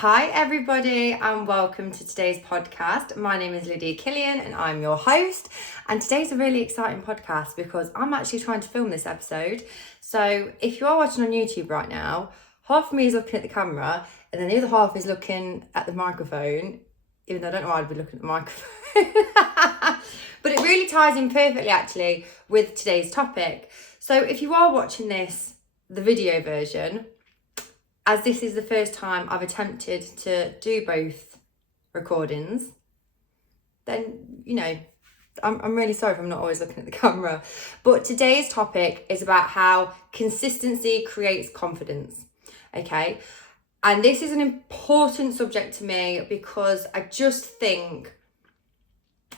Hi everybody and welcome to today's podcast. My name is Lydia Killian and I'm your host, and today's a really exciting podcast because I'm actually trying to film this episode. So if you are watching on YouTube right now, half of me is looking at the camera and then the other half is looking at the microphone, even though I don't know why I'd be looking at the microphone. But it really ties in perfectly actually with today's topic. So if you are watching this, the video version, as this is the first time I've attempted to do both recordings, then, I'm really sorry if I'm not always looking at the camera. But today's topic is about how consistency creates confidence, okay? And this is an important subject to me because I just think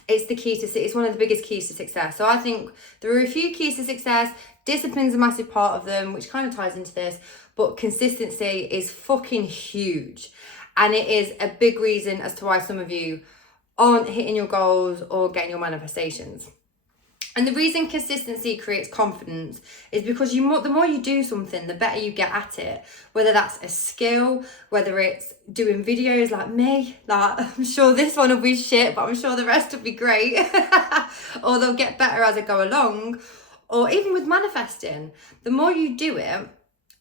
it's one of the biggest keys to success. So I think there are a few keys to success. Discipline's a massive part of them, which kind of ties into this, but consistency is fucking huge. And it is a big reason as to why some of you aren't hitting your goals or getting your manifestations. And the reason consistency creates confidence is because the more you do something, the better you get at it. Whether that's a skill, whether it's doing videos like me, like I'm sure this one will be shit, but I'm sure the rest will be great. Or they'll get better as I go along. Or even with manifesting, the more you do it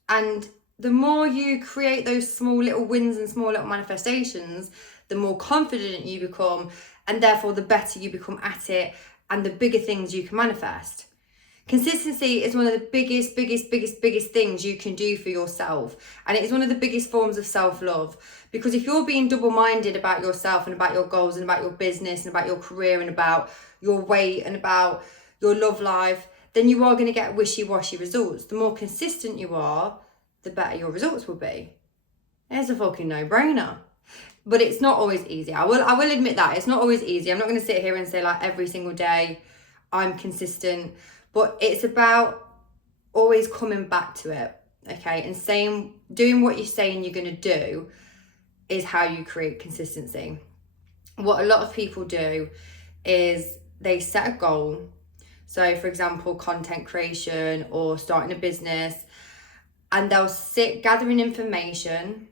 and the more you create those small little wins and small little manifestations, the more confident you become, and therefore the better you become at it and the bigger things you can manifest. Consistency is one of the biggest things you can do for yourself. And it is one of the biggest forms of self-love. Because if you're being double-minded about yourself and about your goals and about your business and about your career and about your weight and about your love life, then you are going to get wishy-washy results. The more consistent you are, the better your results will be. It's a fucking no-brainer. But it's not always easy. I will admit that. It's not always easy. I'm not going to sit here and say like every single day I'm consistent. But it's about always coming back to it, okay? And doing what you're saying you're going to do is how you create consistency. What a lot of people do is they set a goal. So for example, content creation or starting a business, and they'll sit gathering information,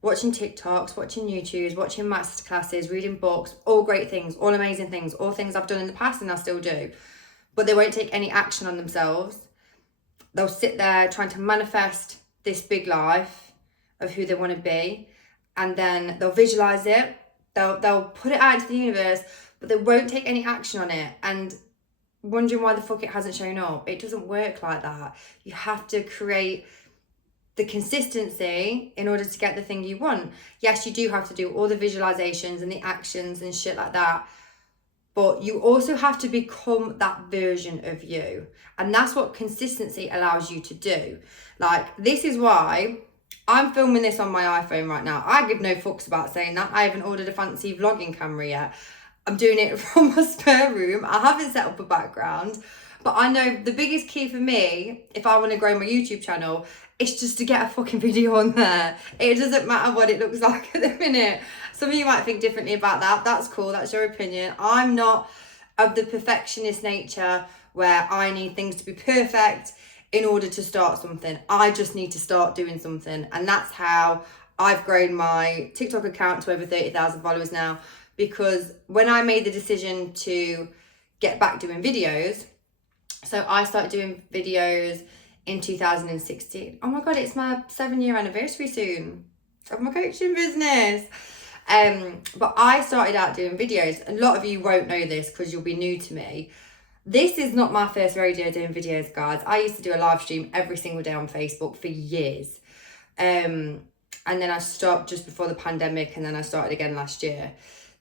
watching TikToks, watching YouTubes, watching masterclasses, reading books, all great things, all amazing things, all things I've done in the past and I still do. But they won't take any action on themselves. They'll sit there trying to manifest this big life of who they want to be. And then they'll visualize it. They'll put it out into the universe, but they won't take any action on it. And wondering why the fuck it hasn't shown up. It doesn't work like that. You have to create the consistency in order to get the thing you want. Yes, you do have to do all the visualizations and the actions and shit like that, but you also have to become that version of you. And that's what consistency allows you to do. Like, this is why I'm filming this on my iPhone right now. I give no fucks about saying that. I haven't ordered a fancy vlogging camera yet. I'm doing it from my spare room. I haven't set up a background. But I know the biggest key for me, if I want to grow my YouTube channel, is just to get a fucking video on there. It doesn't matter what it looks like at the minute. Some of you might think differently about that. That's cool. That's your opinion. I'm not of the perfectionist nature where I need things to be perfect in order to start something. I just need to start doing something. And that's how I've grown my TikTok account to over 30,000 followers now. Because when I made the decision to get back doing videos, so I started doing videos in 2016. Oh my God, it's my 7-year anniversary soon of my coaching business. But I started out doing videos. A lot of you won't know this because you'll be new to me. This is not my first rodeo doing videos, guys. I used to do a live stream every single day on Facebook for years. And then I stopped just before the pandemic, and then I started again last year.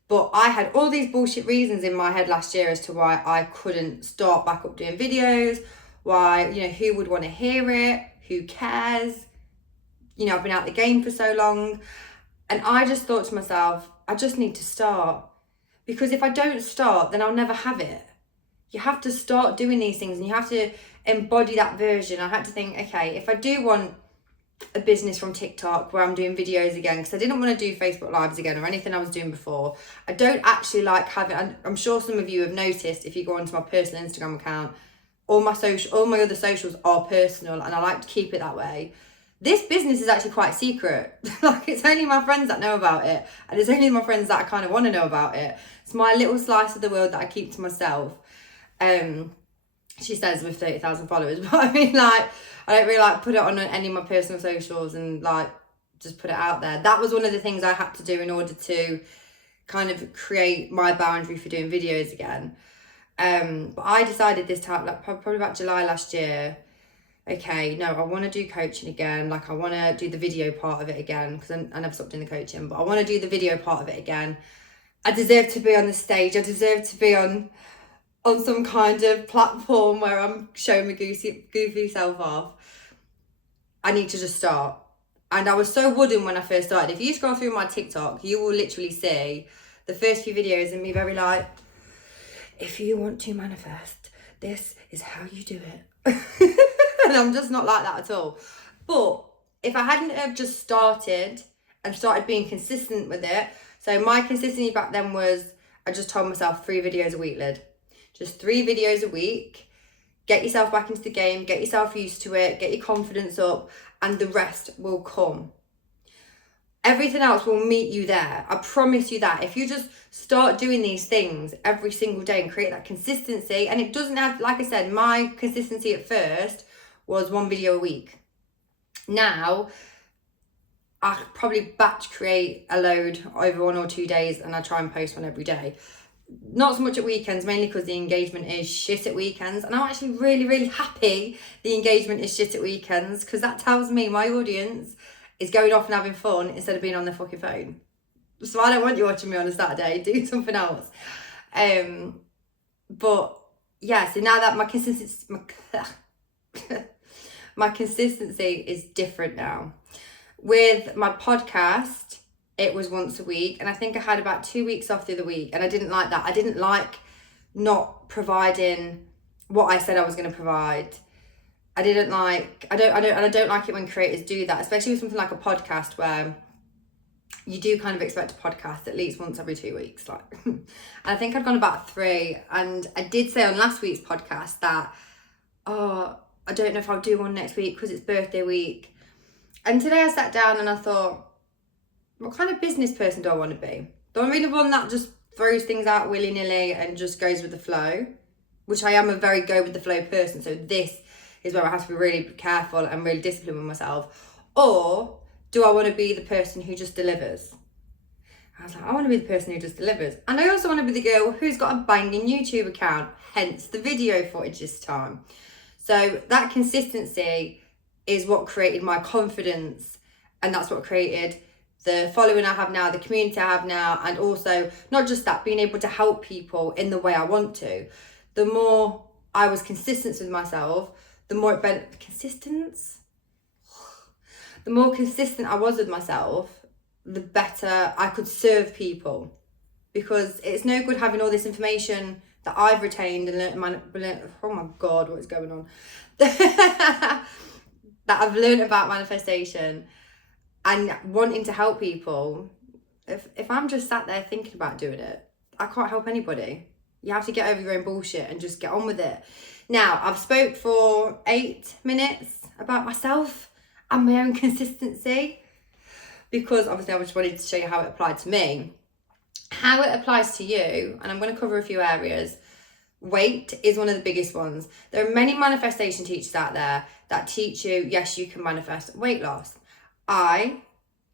But I had all these bullshit reasons in my head last year as to why I couldn't start back up doing videos, why, who would want to hear it, who cares? I've been out the game for so long. And I just thought to myself, I just need to start. Because if I don't start, then I'll never have it. You have to start doing these things and you have to embody that version. I had to think, okay, if I do want a business from TikTok where I'm doing videos again, because I didn't want to do Facebook Lives again or anything I was doing before. I don't actually like having, I'm sure some of you have noticed if you go onto my personal Instagram account, all my other socials are personal and I like to keep it that way. this business is actually quite secret. Like, it's only my friends that know about it, and it's only my friends that I kind of want to know about it. It's my little slice of the world that I keep to myself. She says with 30,000 followers, but I mean, like, I don't really like put it on any of my personal socials and like just put it out there. That was one of the things I had to do in order to kind of create my boundary for doing videos again. But I decided this time, like probably about July last year, okay, no, I want to do coaching again. Like, I want to do the video part of it again, because I never stopped doing the coaching, but I want to do the video part of it again. I deserve to be on the stage. I deserve to be on some kind of platform where I'm showing my goofy self off. I need to just start. And I was so wooden when I first started. If you scroll through my TikTok, you will literally see the first few videos and me very like, if you want to manifest, this is how you do it. And I'm just not like that at all. But if I hadn't have just started and started being consistent with it, so my consistency back then was, I just told myself 3 videos a week, Lyd. Just 3 videos a week. Get yourself back into the game, get yourself used to it, get your confidence up, and the rest will come. Everything else will meet you there. I promise you that. If you just start doing these things every single day and create that consistency, and it doesn't have, like I said, my consistency at first was 1 video a week. Now, I probably batch create a load over 1 or 2 days, and I try and post one every day. Not so much at weekends, mainly because the engagement is shit at weekends. And I'm actually really, really happy the engagement is shit at weekends, because that tells me my audience is going off and having fun instead of being on their fucking phone. So I don't want you watching me on a Saturday. Do something else. But yeah, so now that my consistency is different now. With my podcast, it was once a week, and I think I had about 2 weeks off through the week, and I didn't like that. I didn't like not providing what I said I was going to provide. I don't like it when creators do that, especially with something like a podcast where you do kind of expect a podcast at least once every 2 weeks. Like, and I think I'd gone about 3, and I did say on last week's podcast that, I don't know if I'll do one next week because it's birthday week. And today I sat down and I thought, what kind of business person do I want to be? Do I really one that just throws things out willy-nilly and just goes with the flow? Which I am a very go with the flow person. So this is where I have to be really careful and really disciplined with myself. Or do I want to be the person who just delivers? I was like, I want to be the person who just delivers. And I also want to be the girl who's got a banging YouTube account, hence the video footage this time. So that consistency is what created my confidence, and that's what created the following I have now, the community I have now, and also not just that, being able to help people in the way I want to. The more I was consistent with myself, the more the more consistent I was with myself, the better I could serve people. Because it's no good having all this information that I've retained and learned, oh my God, what is going on? That I've learned about manifestation and wanting to help people. If I'm just sat there thinking about doing it, I can't help anybody. You have to get over your own bullshit and just get on with it. Now, I've spoke for 8 minutes about myself and my own consistency, because obviously I just wanted to show you how it applied to me. How it applies to you, and I'm going to cover a few areas. Weight is one of the biggest ones. There are many manifestation teachers out there that teach you, yes, you can manifest weight loss. I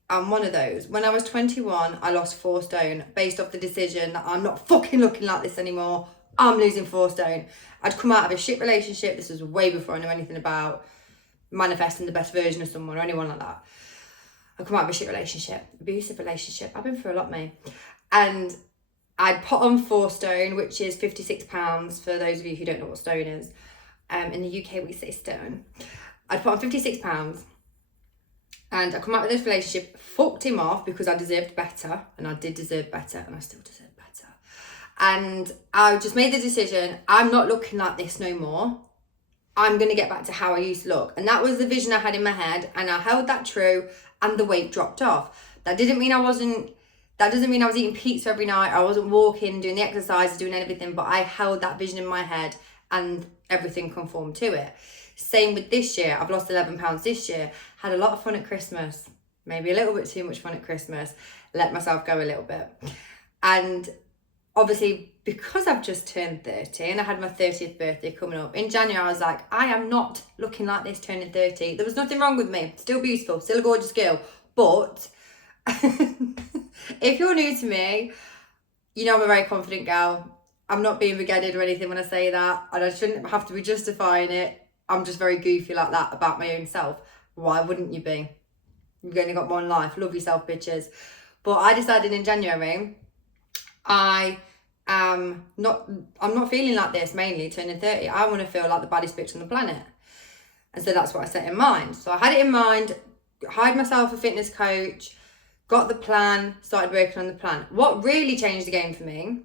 am one of those. When I was 21, I lost 4 stone based off the decision that I'm not fucking looking like this anymore. I'm losing 4 stone. I'd come out of a shit relationship. This was way before I knew anything about manifesting the best version of someone or anyone like that. I come out of a shit relationship, abusive relationship. I've been through a lot, mate. And I'd put on 4 stone, which is 56 pounds for those of you who don't know what stone is. In the UK, we say stone. I'd put on 56 pounds. And I come out of this relationship, fucked him off because I deserved better. And I did deserve better, and I still deserve better. And I just made the decision, I'm not looking like this no more. I'm going to get back to how I used to look. And that was the vision I had in my head. And I held that true, and the weight dropped off. That doesn't mean I was eating pizza every night. I wasn't walking, doing the exercises, doing everything. But I held that vision in my head, and everything conformed to it. Same with this year. I've lost 11 pounds this year. Had a lot of fun at Christmas. Maybe a little bit too much fun at Christmas. Let myself go a little bit. And obviously, because I've just turned 30 and I had my 30th birthday coming up, in January I was like, I am not looking like this turning 30. There was nothing wrong with me. Still beautiful, still a gorgeous girl. But if you're new to me, you know I'm a very confident girl. I'm not being big-headed or anything when I say that, and I shouldn't have to be justifying it. I'm just very goofy like that about my own self. Why wouldn't you be? You've only got one life. Love yourself, bitches. But I decided in January, I'm not feeling like this, mainly turning 30. I want to feel like the baddest bitch on the planet. And so that's what I set in mind. So I had it in mind, hired myself a fitness coach, got the plan, started working on the plan. What really changed the game for me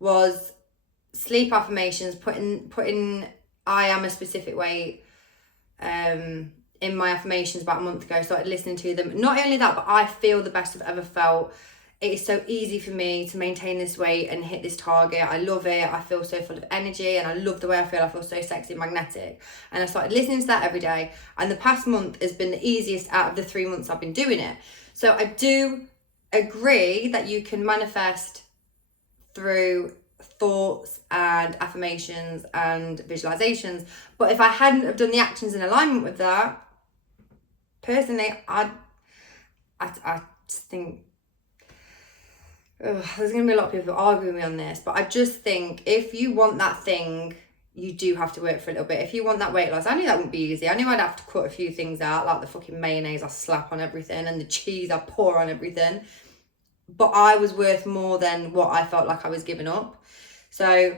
was sleep affirmations, putting I am a specific weight in my affirmations about a month ago. Started listening to them. Not only that, but I feel the best I've ever felt. It is so easy for me to maintain this weight and hit this target. I love it. I feel so full of energy and I love the way I feel. I feel so sexy and magnetic. And I started listening to that every day. And the past month has been the easiest out of the 3 months I've been doing it. So I do agree that you can manifest through thoughts and affirmations and visualizations. But if I hadn't have done the actions in alignment with that, personally, I just think, there's going to be a lot of people arguing with me on this, but I just think if you want that thing, you do have to work for a little bit. If you want that weight loss, I knew that wouldn't be easy. I knew I'd have to cut a few things out, like the fucking mayonnaise I slap on everything and the cheese I pour on everything. But I was worth more than what I felt like I was giving up. So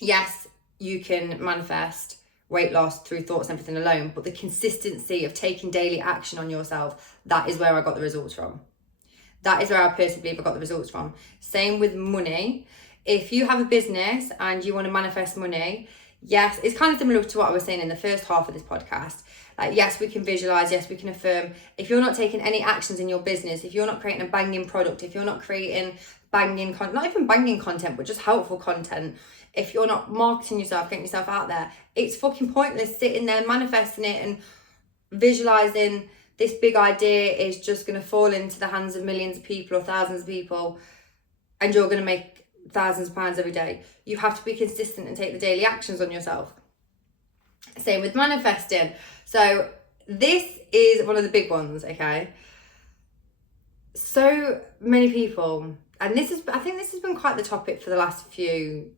yes, you can manifest weight loss through thoughts and everything alone, but the consistency of taking daily action on yourself, that is where I got the results from. That is where I personally believe I got the results from. Same with money. If you have a business and you want to manifest money, yes, it's kind of similar to what I was saying in the first half of this podcast. Like, yes, we can visualize, yes, we can affirm. If you're not taking any actions in your business, if you're not creating a banging product, if you're not creating banging content, not even banging content, but just helpful content, if you're not marketing yourself, getting yourself out there, it's fucking pointless sitting there manifesting it and visualizing this big idea is just going to fall into the hands of millions of people or thousands of people and you're going to make thousands of pounds every day. You have to be consistent and take the daily actions on yourself. Same with manifesting. So this is one of the big ones, okay? So many people, and I think this has been quite the topic for the last few,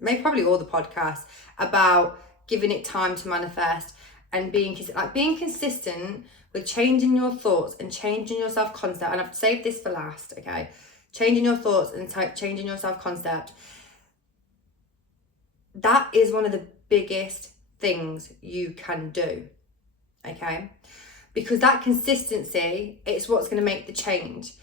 maybe probably all the podcasts, about giving it time to manifest and being consistent with changing your thoughts and changing your self-concept. And I've saved this for last, okay? Changing your thoughts and changing your self-concept. That is one of the biggest things you can do, okay? Because that consistency, it's what's going to make the change.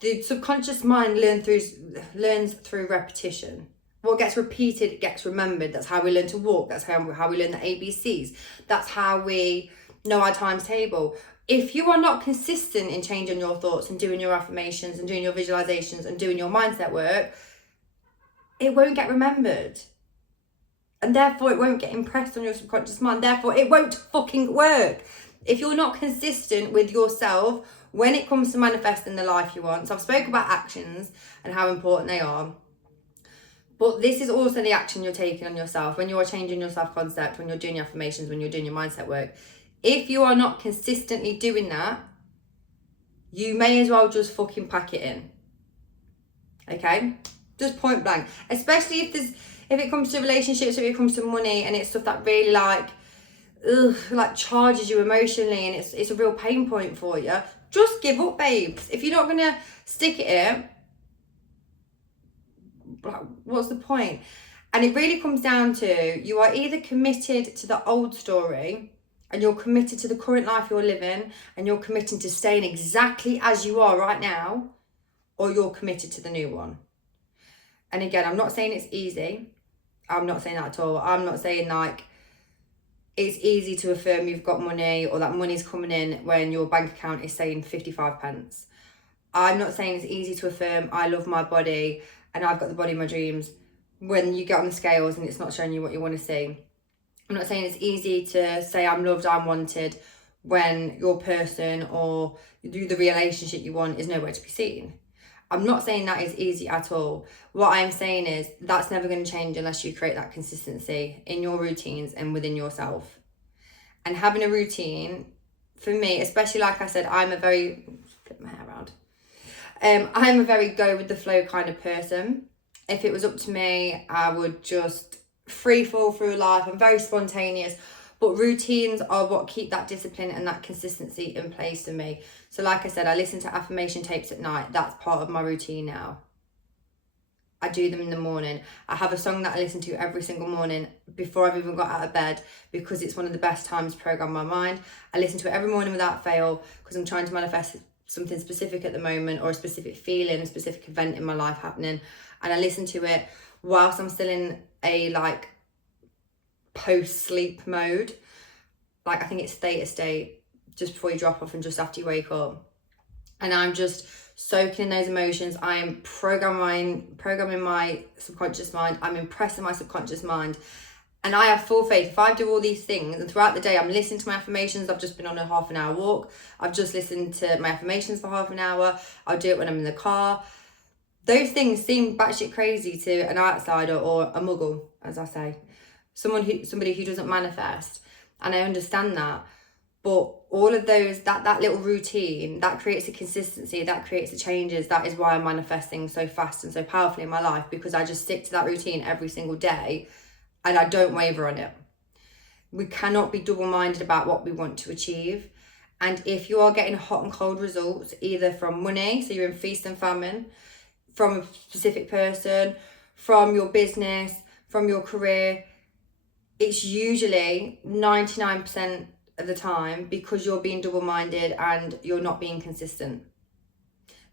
The subconscious mind learns through repetition. What gets repeated gets remembered. That's how we learn to walk. That's how we learn the ABCs. That's how we know our times table. If you are not consistent in changing your thoughts and doing your affirmations and doing your visualizations and doing your mindset work, it won't get remembered. And therefore it won't get impressed on your subconscious mind. Therefore it won't fucking work. If you're not consistent with yourself when it comes to manifesting the life you want. So I've spoken about actions and how important they are. But this is also the action you're taking on yourself when you're changing your self-concept, when you're doing your affirmations, when you're doing your mindset work. If you are not consistently doing that, you may as well just fucking pack it in. Okay? Just point blank. Especially if it comes to relationships, if it comes to money, and it's stuff that really like charges you emotionally and it's a real pain point for you. Just give up, babes. If you're not gonna stick at it, what's the point? And it really comes down to, you are either committed to the old story and you're committed to the current life you're living and you're committed to staying exactly as you are right now, or you're committed to the new one. And again, I'm not saying it's easy. I'm not saying that at all. I'm not saying like it's easy to affirm you've got money or that money's coming in when your bank account is saying 55 pence. I'm not saying it's easy to affirm I love my body and I've got the body of my dreams when you get on the scales and it's not showing you what you want to see. I'm not saying it's easy to say I'm loved, I'm wanted when your person or the relationship you want is nowhere to be seen. I'm not saying that is easy at all. What I'm saying is that's never going to change unless you create that consistency in your routines and within yourself. And having a routine, for me, especially like I said, I'm a very, flip my hair around. I'm a very go with the flow kind of person. If it was up to me, I would just free fall through life. I'm very spontaneous, but routines are what keep that discipline and that consistency in place for me. So like I said, I listen to affirmation tapes at night. That's part of my routine now. I do them in the morning. I have a song that I listen to every single morning before I've even got out of bed, because it's one of the best times to program my mind. I listen to it every morning without fail, because I'm trying to manifest something specific at the moment, or a specific feeling, a specific event in my life happening. And I listen to it whilst I'm still in a like post-sleep mode. Like I think it's theta state, just before you drop off and just after you wake up. And I'm just soaking in those emotions. I am programming my subconscious mind. I'm impressing my subconscious mind. And I have full faith. If I do all these things and throughout the day I'm listening to my affirmations, I've just been on a half an hour walk, I've just listened to my affirmations for half an hour, I'll do it when I'm in the car. Those things seem batshit crazy to an outsider or a muggle, as I say. Somebody who doesn't manifest. And I understand that. But all of those, that little routine, that creates a consistency, that creates the changes. That is why I'm manifesting so fast and so powerfully in my life, because I just stick to that routine every single day and I don't waver on it. We cannot be double-minded about what we want to achieve. And if you are getting hot and cold results, either from money, so you're in feast and famine, from a specific person, from your business, from your career, it's usually 99% of the time because you're being double-minded and you're not being consistent.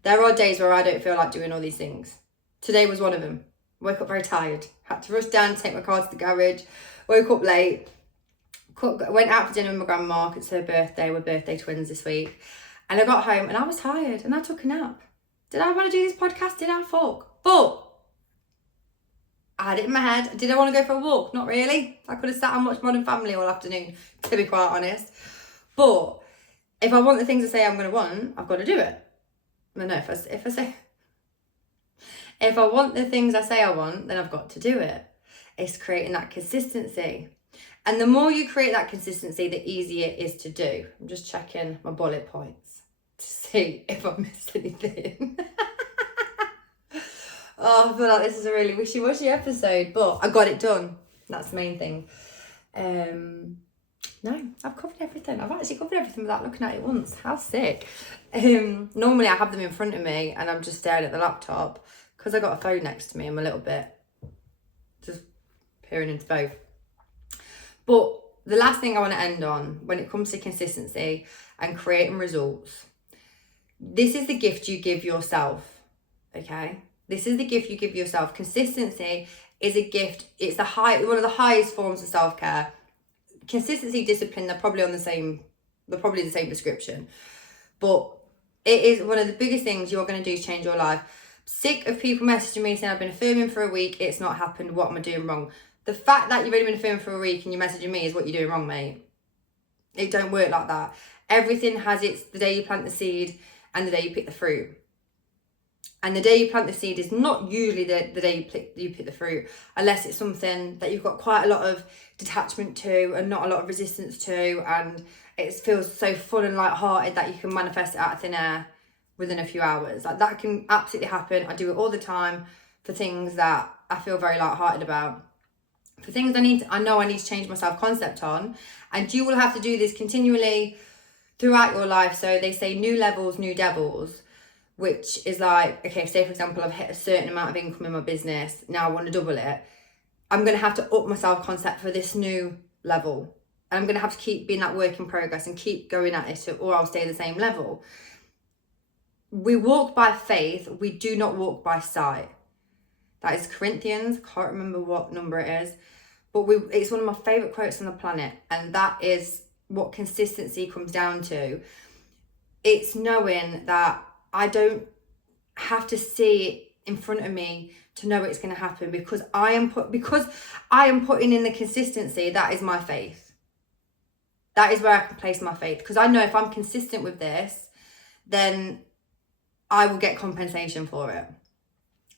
There are days where I don't feel like doing all these things. Today was one of them. Woke up very tired. Had to rush down to take my car to the garage. Woke up late. Went out for dinner with my grandma. It's her birthday. We're birthday twins this week. And I got home and I was tired and I took a nap. Did I want to do this podcast? Did I? Fuck. But I had it in my head. Did I want to go for a walk? Not really. I could have sat and watched Modern Family all afternoon, to be quite honest. But if I want the things I say I'm going to want, I've got to do it. No, if I want the things I say I want, then I've got to do it. It's creating that consistency. And the more you create that consistency, the easier it is to do. I'm just checking my bullet points to see if I've missed anything. Oh, I feel like this is a really wishy-washy episode, but I got it done. That's the main thing. No, I've covered everything. I've actually covered everything without looking at it once. How sick. Normally I have them in front of me and I'm just staring at the laptop because I got a phone next to me. I'm a little bit just peering into both. But the last thing I want to end on when it comes to consistency and creating results, this is the gift you give yourself, okay? This is the gift you give yourself. Consistency is a gift. It's one of the highest forms of self-care. Consistency, discipline, they're probably the same description. But it is one of the biggest things you're going to do to change your life. Sick of people messaging me saying, I've been affirming for a week, it's not happened, what am I doing wrong? The fact that you've only been affirming for a week and you're messaging me is what you're doing wrong, mate. It don't work like that. Everything has the day you plant the seed and the day you pick the fruit. And the day you plant the seed is not usually the day you pick the fruit, unless it's something that you've got quite a lot of detachment to and not a lot of resistance to, and it feels so fun and light-hearted that you can manifest it out of thin air within a few hours. Like that can absolutely happen. I do it all the time for things that I feel very light-hearted about. For things I know I need to change my self-concept on, and you will have to do this continually throughout your life. So they say new levels, new devils, which is like, okay, say for example, I've hit a certain amount of income in my business. Now I want to double it. I'm going to have to up my self-concept for this new level. And I'm going to have to keep being that work in progress and keep going at it, or I'll stay at the same level. We walk by faith. We do not walk by sight. That is Corinthians. Can't remember what number it is. But it's one of my favourite quotes on the planet. And that is what consistency comes down to. It's knowing that I don't have to see it in front of me to know it's going to happen, because I am putting in the consistency. That is my faith. That is where I can place my faith, because I know if I'm consistent with this, then I will get compensation for it.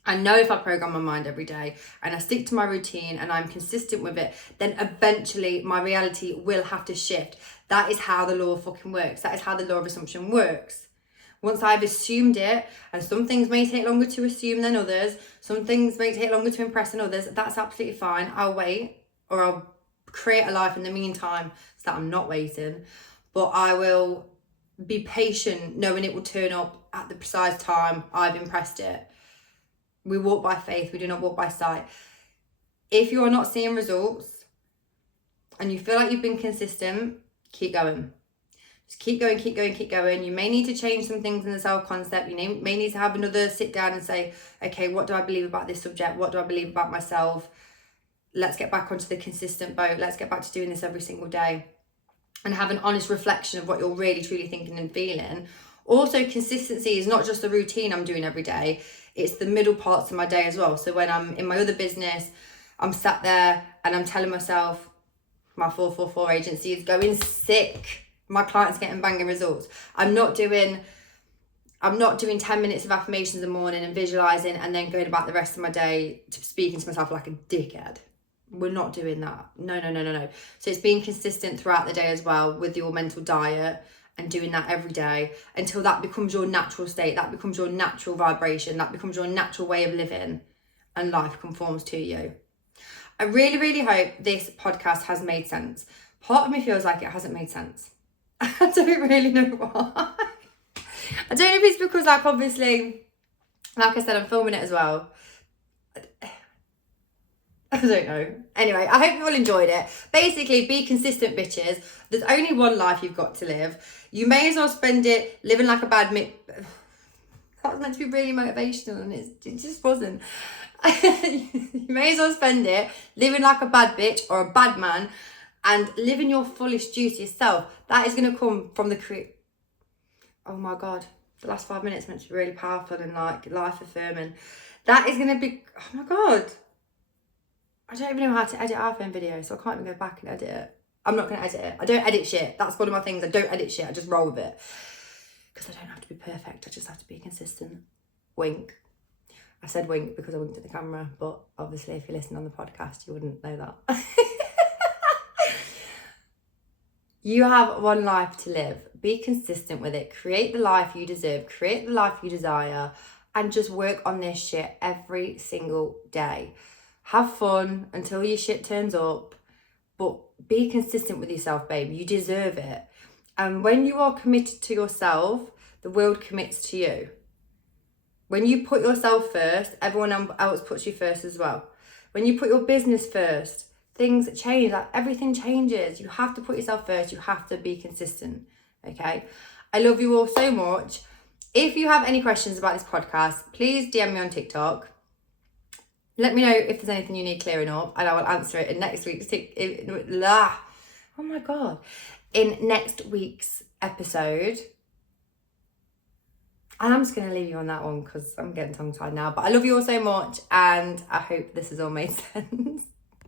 I know if I program my mind every day and I stick to my routine and I'm consistent with it, then eventually my reality will have to shift. That is how the law fucking works. That is how the law of assumption works. Once I've assumed it, and some things may take longer to assume than others, some things may take longer to impress than others, that's absolutely fine. I'll wait, or I'll create a life in the meantime so that I'm not waiting. But I will be patient, knowing it will turn up at the precise time I've impressed it. We walk by faith, we do not walk by sight. If you are not seeing results and you feel like you've been consistent, keep going. Just keep going, keep going, keep going. You may need to change some things in the self-concept. You may need to have another sit down and say, okay, what do I believe about this subject? What do I believe about myself? Let's get back onto the consistent boat. Let's get back to doing this every single day and have an honest reflection of what you're really, truly thinking and feeling. Also, consistency is not just the routine I'm doing every day. It's the middle parts of my day as well. So when I'm in my other business, I'm sat there and I'm telling myself, my 444 agency is going sick. My clients getting banging results. I'm not doing 10 minutes of affirmations in the morning and visualizing and then going about the rest of my day speaking to myself like a dickhead. We're not doing that. No. So it's being consistent throughout the day as well with your mental diet and doing that every day until that becomes your natural state, that becomes your natural vibration, that becomes your natural way of living, and life conforms to you. I really, really hope this podcast has made sense. Part of me feels like it hasn't made sense. I don't really know why. I don't know if it's because, like, obviously, like I said, I'm filming it as well. I don't know. Anyway, I hope you all enjoyed it. Basically, be consistent, bitches. There's only one life you've got to live. You may as well spend it living like a bad that was meant to be really motivational and it just wasn't. You may as well spend it living like a bad bitch or a bad man and living your fullest juiciest self. That is going to come from the oh my God, the last 5 minutes meant to be really powerful and like life affirming. That is going to be, oh my God. I don't even know how to edit iPhone videos, so I can't even go back and edit it. I'm not going to edit it. I don't edit shit. That's one of my things. I don't edit shit. I just roll with it. Because I don't have to be perfect. I just have to be consistent. Wink. I said wink because I winked at the camera, but obviously if you listen on the podcast, you wouldn't know that. You have one life to live. Be consistent with it. Create the life you deserve. Create the life you desire. And just work on this shit every single day. Have fun until your shit turns up, but be consistent with yourself, babe. You deserve it. And when you are committed to yourself, the world commits to you. When you put yourself first, everyone else puts you first as well. When you put your business first, things change. Like, everything changes. You have to put yourself first. You have to be consistent. Okay? I love you all so much. If you have any questions about this podcast, please DM me on TikTok. Let me know if there's anything you need clearing up, and I will answer it in next week's oh my God. In next week's episode. And I'm just going to leave you on that one because I'm getting tongue-tied now. But I love you all so much, and I hope this has all made sense.